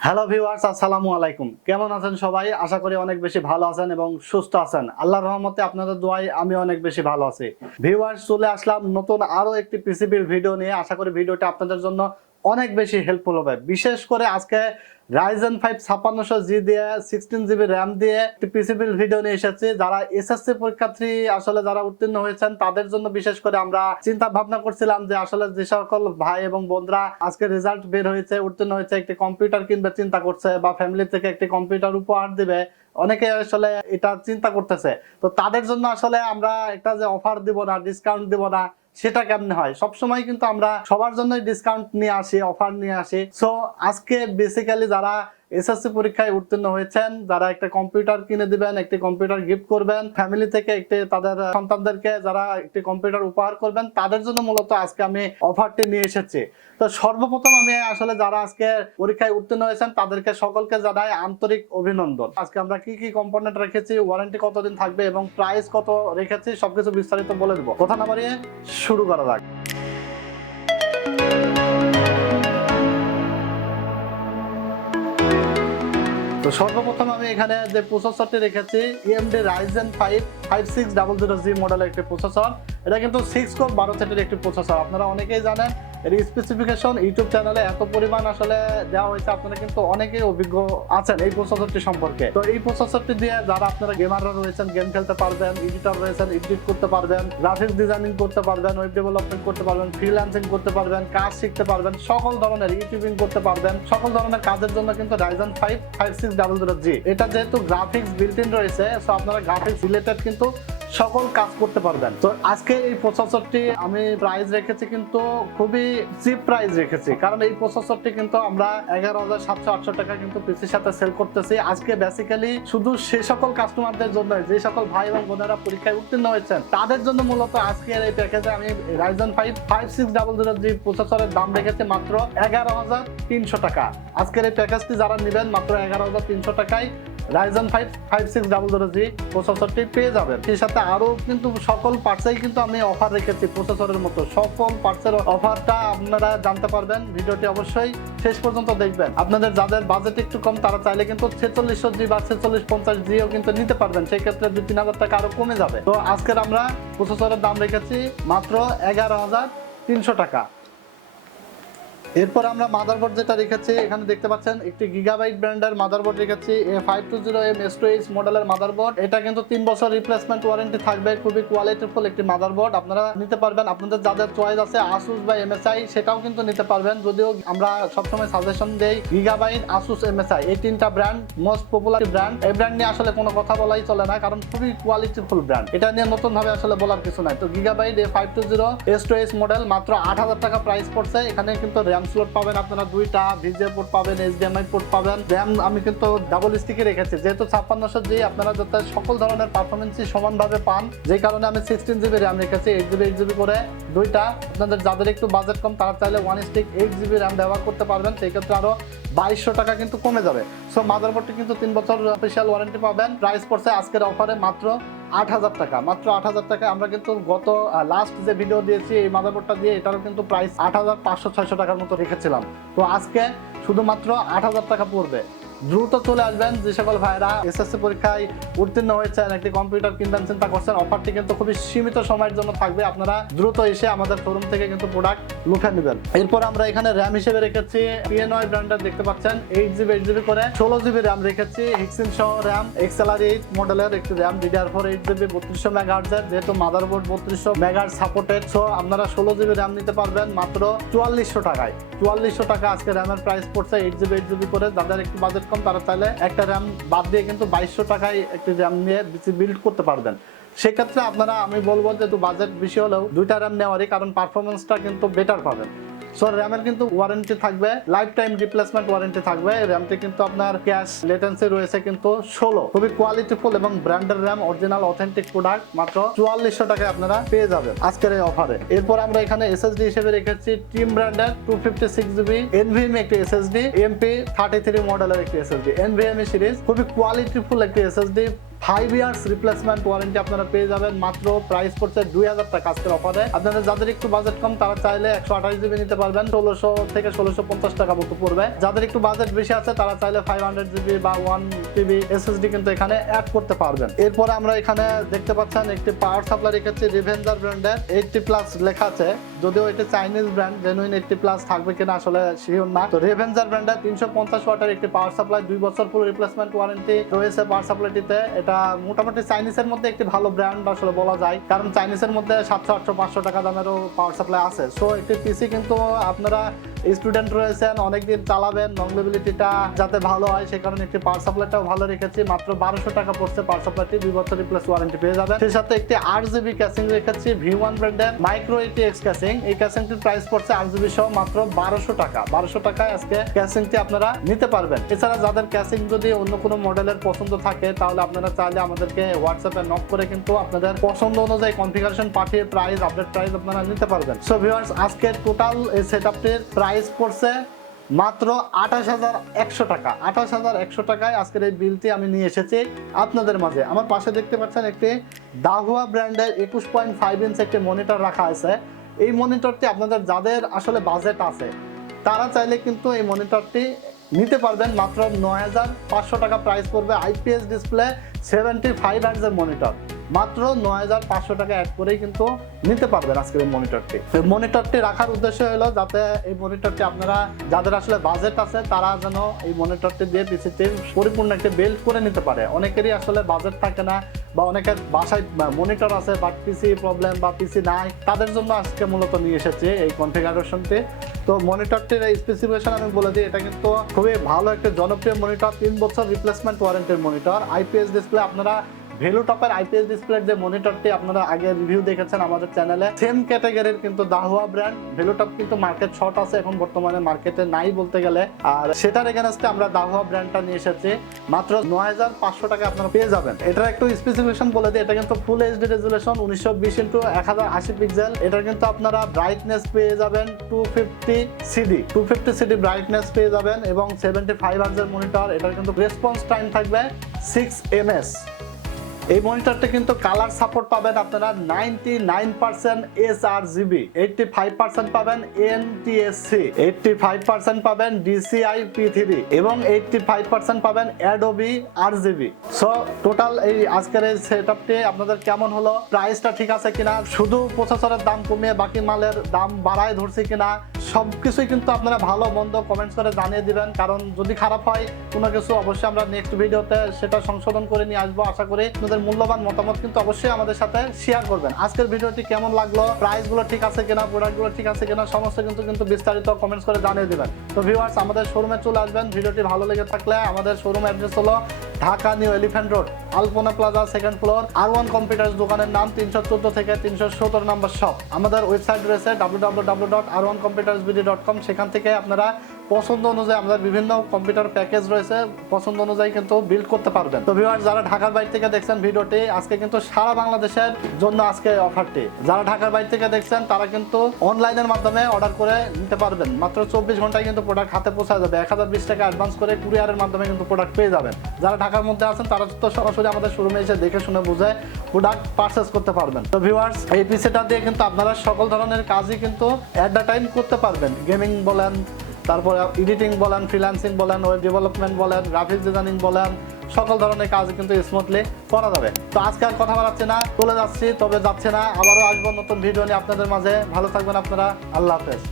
Hello viewers, আসসালামু আলাইকুম। কেমন আছেন সবাই? আশা করি অনেক বেশি ভালো আছেন এবং সুস্থ আছেন। আল্লাহর রহমতে আপনাদের দোয়ায় আমি অনেক বেশি ভালো আছি। ভিউয়ার্স, চলে আসলাম নতুন আরো একটি পিসিবির ভিডিও নিয়ে। আশা করি ভিডিওটা আপনাদের জন্য অনেক বেশি হেল্পফুল হবে। বিশেষ করে আজকে Ryzen 5 5600G দিয়ে 16GB RAM দিয়ে একটি পিসিবির ভিডিও নিয়ে এসেছি। যারা এসএসসি পরীক্ষার্থী আসলে যারা উত্তীর্ণ হয়েছেন তাদের জন্য বিশেষ করে আমরা চিন্তা ভাবনা করছিলাম যে আসলে যে সকল ভাই এবং বোনরা আজকে রেজাল্ট বের হয়েছে, উত্তীর্ণ হয়েছে, একটি কম্পিউটার কিনবে চিন্তা করছে বা ফ্যামিলি থেকে একটি কম্পিউটার উপহার দিবে, অনেকে আসলে এটা চিন্তা করতেছে। তো তাদের জন্য আসলে আমরা একটা যে অফার দিব না, ডিসকাউন্ট দিব না, সেটা কেমনে হয়? সবসময় কিন্তু আমরা সবার জন্যই ডিসকাউন্ট নিয়ে আসি, অফার নিয়ে আসি। সো আজকে বেসিক্যালি যারা এসএসসি পরীক্ষায় উত্তীর্ণ হয়েছেন, যারা একটা কম্পিউটার কিনে দিবেন, একটি কম্পিউটার গিফট করবেন ফ্যামিলি থেকে, একটি তাদের সন্তানদেরকে যারা একটি কম্পিউটার উপহার করবেন, তাদের জন্য মূলত আজকে আমি অফারটি নিয়ে এসেছি। তো সর্বপ্রথম আমি আসলে যারা আজকে পরীক্ষায় উত্তীর্ণ হয়েছেন তাদেরকে সকলকে জানাই আন্তরিক অভিনন্দন। আজকে আমরা কি কি কম্পোনেন্ট রেখেছি, ওয়ারেন্টি কতদিন থাকবে এবং প্রাইস কত রেখেছি সবকিছু বিস্তারিত বলে দেবো। কথা না বাড়িয়ে শুরু করা যাক। তো সর্বপ্রথম আমি এখানে যে প্রসেসরটি রেখেছি AMD Ryzen 5 5600G মডেলের একটি প্রসেসর। এটা কিন্তু 6 কোর 12 থ্রেডের একটি প্রসেসর। আপনারা অনেকেই জানেন এর স্পেসিফিকেশন ইউটিউব চ্যানেলে এত পরিমাণ আসলে দেওয়া হয়েছে, আপনারা কিন্তু অনেকেই অভিজ্ঞ আছেন এই প্রসেসরটি সম্পর্কে। তো এই প্রসেসরটি দিয়ে যারা আপনারা গেমাররা রয়েছেন, গেম খেলতে পারবেন, এডিটর রয়েছেন, এডিট করতে পারবেন, গ্রাফিক্স ডিজাইনিং করতে পারবেন, ওয়েব ডেভেলপমেন্ট করতে পারবেন, ফ্রিল্যান্সিং করতে পারবেন, কাজ শিখতে পারবেন, সকল ধরনের ইউটিউবিং করতে পারবেন, সকল ধরনের কাজের জন্য কিন্তু Ryzen 5 5600G এটা যেহেতু গ্রাফিক্স বিল্ট ইন রয়েছে, সো আপনারা গ্রাফিক্স রিলেটেড কিন্তু সকল কাজ করতে পারবেন। তো আজকে এই প্রসেসরটি আমি প্রাইস রেখেছি কিন্তু খুবই চিপ প্রাইস রেখেছি, কারণ এই প্রসেসরটি কিন্তু আমরা 11,700-800 টাকা কিন্তু পিসির সাথে সেল করতেছি। আজকে বেসিক্যালি শুধু সে সকল কাস্টমারদের জন্য, যে সকল ভাই এবং বোনেরা পরীক্ষায় উত্তীর্ণ হয়েছেন তাদের জন্য মূলত আজকের এই প্যাকেজে আমি Ryzen 5 5600G প্রসেসরের দাম রেখেছি মাত্র 11,300 টাকা। আজকের এই প্যাকেজটি যারা নেবেন মাত্র 11,300 টাকায় Ryzen 5 5600G প্রসেসরটি পেয়ে যাবেন। এর সাথে আরো কিন্তু সকল পার্টসেই কিন্তু আমি অফার রেখেছি প্রসেসরের মতো। সকল পার্টসের অফারটা আপনারা জানতে পারবেন। ভিডিওটি অবশ্যই শেষ পর্যন্ত দেখবেন। আপনাদের যাদের বাজেট একটু কম তারা চাইলে কিন্তু 4600G বা 4650Gও কিন্তু নিতে পারবেন। সেই ক্ষেত্রে 2-3 হাজার টাকা আরো কমে যাবে। তো আজকের আমরা প্রসেসরের দাম রেখেছি মাত্র 11,300 টাকা। এরপর আমরা মাদারবোর্ড যেটা রেখেছি, এখানে দেখতে পাচ্ছেন একটি গিগাবাইট ব্র্যান্ডের মাদারবোর্ড রেখেছি। A520M S2H মডেলের মাদারবোর্ড। এটা কিন্তু 3 বছর রিপ্লেসমেন্ট ওয়ারেন্টি থাকবে। খুবই কোয়ালিটিফুল একটি মাদারবোর্ড, আপনারা নিতে পারবেন। আপনাদের যাদের চয়েস আছে ASUS বা MSI সেটাও কিন্তু নিতে পারবেন, যদিও আমরা সবসময় সাজেশন দেই গিগাবাইট, ASUS, MSI এই 3টা ব্র্যান্ড মোস্ট পপুলার ব্র্যান্ড। এই ব্র্যান্ড নিয়ে আসলে কোনো কথা বলাই চলে না, কারণ খুবই কোয়ালিটিফুল ব্র্যান্ড। এটা নিয়ে নতুন ভাবে আসলে বলার কিছু নাই। তো গিগাবাইট A520 S2H মডেল মাত্র 8,000 টাকা প্রাইস পড়ছে। এখানে কিন্তু RAM স্লট পাবেন আপনারা 2টা, VGA পোর্ট পাবেন, HDMI পোর্ট পাবেন। RAM আমি কিন্তু ডাবল স্টিকে রেখেছি, যেহেতু 5600G আপনারা যাতে সকল ধরনের পারফরমেন্সই সমানভাবে পান, যে কারণে আমি 16GB RAM রেখেছি, 8GB 8GB করে 2টা। আপনাদের যাদের একটু বাজেট কম তারা চাইলে 1 স্টিক 8GB RAM ব্যবহার করতে পারবেন, সেই ক্ষেত্রে আরো 2200 টাকা কিন্তু কমে যাবে। সো মাদারবোর্ডটি কিন্তু 3 বছর অফিসিয়াল ওয়ারেন্টি পাবেন। প্রাইস পড়ছে আজকের অফারে মাত্র 8,000 টাকা। মাত্র 8,000 টাকা। আমরা কিন্তু গত লাস্ট যে ভিডিও দিয়েছি এই মাদারবোর্ডটা দিয়ে, এটারও কিন্তু প্রাইস 8,500-600 টাকার মতো রেখেছিলাম। তো আজকে শুধুমাত্র 8,000 টাকা পড়বে। দ্রুত চলে আসবেন যে সকল ভাইরা এসএসসি পরীক্ষায় উত্তীর্ণ হয়েছেন, একটি কম্পিউটার কিনবেন চিন্তা করছেন। অফারটি কিন্তু খুবই সীমিত সময়ের জন্য থাকবে, আপনারা দ্রুত এসে আমাদের শোরুম থেকে কিন্তু প্রোডাক্ট লুফে নেবেন। এরপর আমরা এখানে র্যাম হিসেবে রেখেছি PNY ব্র্যান্ডের, দেখতে পাচ্ছেন 8GB 8GB করে 16GB র্যাম রেখেছি। হিক্সিন সহ র্যাম XLR8 মডেলের একটি র্যাম, DDR4 8GB 3200 MHz, যেহেতু মাদারবোর্ড 3200 MHz সাপোর্টেড, সো আপনারা 16GB র্যাম নিতে পারবেন মাত্র 4400 টাকায়। 4400 টাকা আজকে র্যামের প্রাইস পড়ছে। 8GB 8GB করে যাদের একটু বাজেট কম তারা চাইলে একটা র্যাম বাদ দিয়ে কিন্তু 2200 টাকায় একটি র্যাম নিয়ে বিল্ড করতে পারবেন। সেক্ষেত্রে আপনারা, আমি বলবো যে বাজেট বেশি হলেও 2টা র্যাম নেওয়ারই, কারণ পারফরমেন্সটা কিন্তু বেটার পাবেন। সো র্যামের কিন্তু ওয়ারেন্টি থাকবে, লাইফ টাইম রিপ্লেসমেন্ট ওয়ারেন্টি থাকবে। র্যামটি কিন্তু আপনার ক্যাশ লেটেন্সি রয়েছে কিন্তু 16। খুবই কোয়ালিটিফুল এবং ব্র্যান্ডের র্যাম, অরিজিনাল অথেন্টিক প্রোডাক্ট। মাত্র 4400 টাকায় আপনারা পেয়ে যাবেন আজকের এই অফারে। এরপর আমরা এখানে SSD হিসেবে রেখেছি টিম ব্র্যান্ডের 256GB NVMe একটি SSD, MP33 মডেলের একটি SSD, NVMe সিরিজ। খুবই কোয়ালিটিফুল একটি SSD, 5 ইয়ার্স রিপ্লেসমেন্ট ওয়ারেন্টি আপনারা পেয়ে যাবেন। মাত্র প্রাইস পড়ছে 2000 টাকা আজকের অফারে। আপনাদের যাদের একটু বাজেট কম তারা চাইলে 128 জিবি নিতে পারবেন, 1600 থেকে 1650 টাকা মতো পড়বে। যাদের একটু বাজেট বেশি আছে তারা চাইলে 500 জিবি বা 1 TB এসএসডি কিন্তু এখানে অ্যাড করতে পারবেন। এরপরে আমরা এখানে দেখতে পাচ্ছেন একটি পাওয়ার সাপ্লাই রেখেছি রিভেঞ্জার ব্র্যান্ডের 80+ লেখা আছে, যদিও এটা চাইনিজ ব্র্যান্ড, জেনুইন 80+ থাকবে কিনা আসলে শিওর না। তো রিভেঞ্জার ব্র্যান্ডের 350 ওয়াটের একটি পাওয়ার সাপ্লাই, 2 বছর পুরো রিপ্লেসমেন্ট ওয়ারেন্টি রয়েছে পাওয়ার সাপ্লাইটিতে। এটা মোটামুটি চাইনিজের মধ্যে একটি ভালো ব্র্যান্ড আসলে বলা যায়, কারণ চাইনিজের মধ্যে 700, 800, 500 টাকা দামেরও পাওয়ার সাপ্লাই আছে। সো একটি পিসি কিন্তু আপনারা স্টুডেন্ট রয়েছেন, অনেকদিন চালাবেন, লংলিভিলিটিটা যাতে ভালো হয় সে কারণে একটি পাওয়ার সাপ্লাইটাও ভালো রেখেছি। মাত্র 1200 টাকা পড়ছে পাওয়ার সাপ্লাইটি, 2 বছর রিপ্লেস ওয়ারেন্টি পেয়ে যাবেন। সেই সাথে একটি 8 জিবি ক্যাসিং রেখেছি Viewone ব্র্যান্ডের Micro-ATX ক্যাসিং। এই ক্যাসিংটির প্রাইস পড়ছে 8 জিবি সহ মাত্র 1200 টাকা। 1200 টাকায় আজকে ক্যাসিংটি আপনারা নিতে পারবেন। এছাড়া যাদের ক্যাসিং যদি অন্য কোনো মডেলের পছন্দ থাকে তাহলে আপনারা চাইলে আমাদেরকে হোয়াটসঅ্যাপে নক করে কিন্তু আপনাদের পছন্দ অনুযায়ী কনফিগারেশন পাঠিয়ে প্রাইস, আপডেট প্রাইস আপনারা নিতে পারবেন। সো ভিউয়ার্স, আজকে টোটাল এই সেটআপটির প্রাইস পড়ছে মাত্র 28100 টাকা। 28100 টাকায় আজকের এই বিলটি আমি নিয়ে এসেছি আপনাদের মাঝে। আমার পাশে দেখতে পাচ্ছেন একটি দাহুয়া ব্র্যান্ডের 21.5 ইঞ্চ একটি মনিটর রাখা আছে। এই মনিটরটি আপনাদের যাদের আসলে বাজেট আছে তারা চাইলে কিন্তু এই মনিটরটি নিতে পারবেন। মাত্র 9500 টাকা প্রাইস পড়বে। আইপিএস ডিসপ্লে 75 হার্টজের মনিটর, মাত্র 9500 টাকা অ্যাড করেই কিন্তু নিতে পারবেন আজকের এই মনিটরটি। মনিটরটি রাখার উদ্দেশ্য হলো যাতে এই মনিটরটি আপনারা যাদের আসলে বাজেট আছে তারা যেন এই মনিটরটি দিয়ে পিসিতে পরিপূর্ণ একটা বিল্ড করে নিতে পারে। অনেকেরই আসলে বাজেট থাকে না বা অনেকের বাসায় মনিটর আছে বাট পিসি প্রবলেম বা পিসি নাই, তাদের জন্য আজকে মূলত নিয়ে এসেছি এই কনফিগারেশনটি। তো মনিটরটির এই স্পেসিফিকেশন আমি বলে দিই, এটা কিন্তু খুবই ভালো একটা জনপ্রিয় মনিটর, 3 বছর রিপ্লেসমেন্ট ওয়ারেন্টির মনিটর। আইপিএস ডিসপ্লে, আপনারা ভ্যালুটপের আইপিএস ডিসপ্লের যে মনিটরটি আপনারা আগে রিভিউ দেখেছেন আমাদের চ্যানেলে, সেম ক্যাটাগরির কিন্তু দাহুয়া ব্র্যান্ড। ভ্যালুটপ কিন্তু মার্কেট শর্ট আছে এখন বর্তমানে, মার্কেটে নাই বলতে গেলে। আর সেটার এগেইনস্টে আমরা দাহুয়া ব্র্যান্ডটা নিয়ে এসেছি। মাত্র 9500 টাকা আপনারা পেয়ে যাবেন। এটার একটু স্পেসিফিকেশন বলে দিই, এটা কিন্তু full HD resolution 1920x1080 pixel. এটার কিন্তু আপনারা ব্রাইটনেস পেয়ে যাবেন 250 সিডি ব্রাইটনেস পেয়ে যাবেন এবং 75 হার্টজের মনিটর। এটার কিন্তু রেসপন্স টাইম থাকবে 6 ms। এই মনিটরটা কিন্তু কালার সাপোর্ট পাবেন আপনারা 99% sRGB, 85% পাবেন NTSC, 85% পাবেন DCI P3 এবং 85% পাবেন Adobe RGB। সো টোটাল এই আজকের এই সেটআপটি আপনাদের কেমন হলো, প্রাইসটা ঠিক আছে কিনা, শুধু প্রসেসরের দাম কমিয়ে বাকি মালের দাম বাড়ায় ধরছে কিনা, সবকিছুই কিন্তু আপনারা ভালো মন্দ কমেন্টস করে জানিয়ে দিবেন। কারণ যদি খারাপ হয় কোনো কিছু অবশ্যই আমরা নেক্সট ভিডিওতে সেটা সংশোধন করে নিয়ে আসবো। আশা করি আপনাদের মূল্যবান মতামত কিন্তু অবশ্যই আমাদের সাথে শেয়ার করবেন। আজকের ভিডিওটি কেমন লাগলো, প্রাইসগুলো ঠিক আছে কিনা, প্রোডাক্টগুলো ঠিক আছে কিনা, সমস্ত কিন্তু বিস্তারিত কমেন্টস করে জানিয়ে দিবেন। তো ভিউয়ার্স, আমাদের শোরুমে চলে আসবেন। ভিডিওটি ভালো লেগে থাকলে আমাদের শোরুম অ্যাড্রেস হলো Dhaka New Elephant Road, Alpana plaza, 2nd floor, R1 computers. দোকানের নাম 314 থেকে 317 নম্বর শপ। আমাদের ওয়েবসাইট রয়েছে www.r1computers.com। সেখান থেকে আপনারা পছন্দ অনুযায়ী আমাদের বিভিন্ন কম্পিউটার প্যাকেজ রয়েছে, পছন্দ অনুযায়ী কিন্তু বিল্ড করতে পারবেন। তো ভিউয়ার্স, যারা ঢাকার বাইরে থেকে দেখছেন ভিডিওটি, আজকে কিন্তু সারা বাংলাদেশের জন্য আজকে অফারটি। যারা ঢাকার বাইরে থেকে দেখছেন তারা কিন্তু অনলাইনের মাধ্যমে অর্ডার করে নিতে পারবেন। মাত্র 24 ঘন্টায় কিন্তু প্রোডাক্ট হাতে পৌঁছা যাবে। 1020 টাকা অ্যাডভান্স করে কুরিয়ারের মাধ্যমে কিন্তু প্রোডাক্ট পেয়ে যাবেন। যারা ঢাকার মধ্যে আছেন তারা তো সরাসরি আমাদের শোরুমে এসে দেখে শুনে বুঝে প্রোডাক্ট পারচেজ করতে পারবেন। তো ভিউয়ার্স, এই পিসিটা দিয়ে কিন্তু আপনারা সকল ধরনের কাজই কিন্তু অ্যাট দ্য টাইম করতে পারবেন। গেমিং বলেন, তারপর এডিটিং বলেন, ফ্রিল্যান্সিং বলেন, ওয়েব ডেভেলপমেন্ট বলেন, গ্রাফিক্স ডিজাইনিং বলেন, সকল ধরনের কাজ কিন্তু স্মুথলি করা যাবে। তো আজকে আর কথা বলাচ্ছি না, চলে যাচ্ছি, তবে যাচ্ছে না, আবারও আসবো নতুন ভিডিও নিয়ে আপনাদের মাঝে। ভালো থাকবেন আপনারা, আল্লাহ হাফেজ।